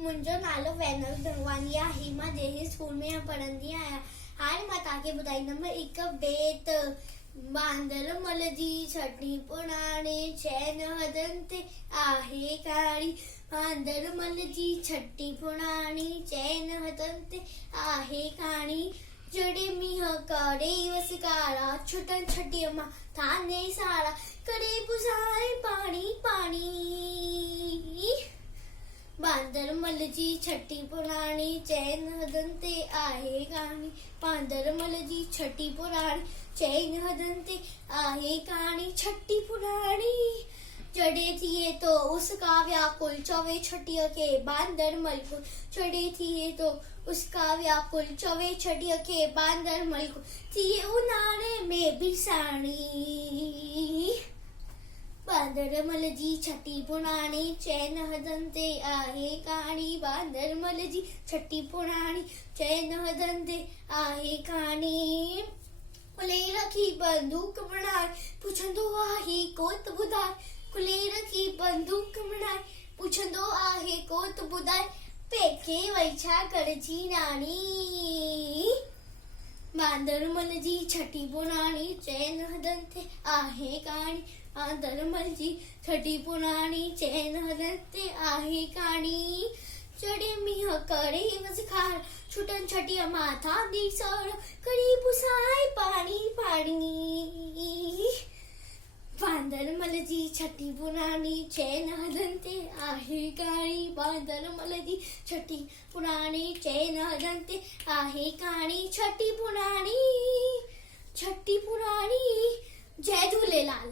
मुंहिंजो नालो वैनल गंगवानी आहे। मां जहिड़ी स्कूल में पढ़ंदी आहियां। हाणे मां तव्हांखे ॿुधाईंदमि हिकु बेत। बांदर मल जी छटी पुराणे चैन हदनि ते आहे काणी। बांदर मल जी छटी पुराणी चैन हदनि ते आहे काणी। जॾहिं मींहं करे वसकारा छुटनि छटीअ मां थाने सारा करे पुसाए पाणी पाणी। बांदर मल जी छटी पुराणी चैन हदनि ते आहे काणी। बांदर मल जी छटी पुराणी चैन हदनि ते आहे काणी। छटी पुराणी जॾहिं थिए तो उसका व्याकुल चवे छटीअ खे बांदर मल को। जॾहिं थिए तो उसका व्याकुल चवे छटीअ खे बांदर मल को। थिए उन्हारे में बि साणी। बांदर मल जी छटी पुराणी चैन हदनि ते आहे काणी। बांदर मल जी छटी पुराणी चैन हदनि ते आहे काणी। खुले रखी बंदूक बणाए पुछंदो आहे को त ॿुधाए। खुले रखी बंदूक बणाए पुछंदो आहे को त ॿुधाए। पेके वई छा करजी नानी। बांदर मल जी छटी पुराणी चैन हदनि ते आहे काणी। बांदर मल जी छटी पुराणी चैन हदनि ते आहे काणी। जॾहिं मींहं करे वसखार छुटनि छटीअ मां थाने सारा करे पुसाए पाणी पाणी। बांदर मल जी छटी पुराणी चैन हदनि ते आहे काणी। बांदर मल जी छटी पुराणी चैन हदनि ते आहे काणी। छटी पुराणी जय झूलेलाल।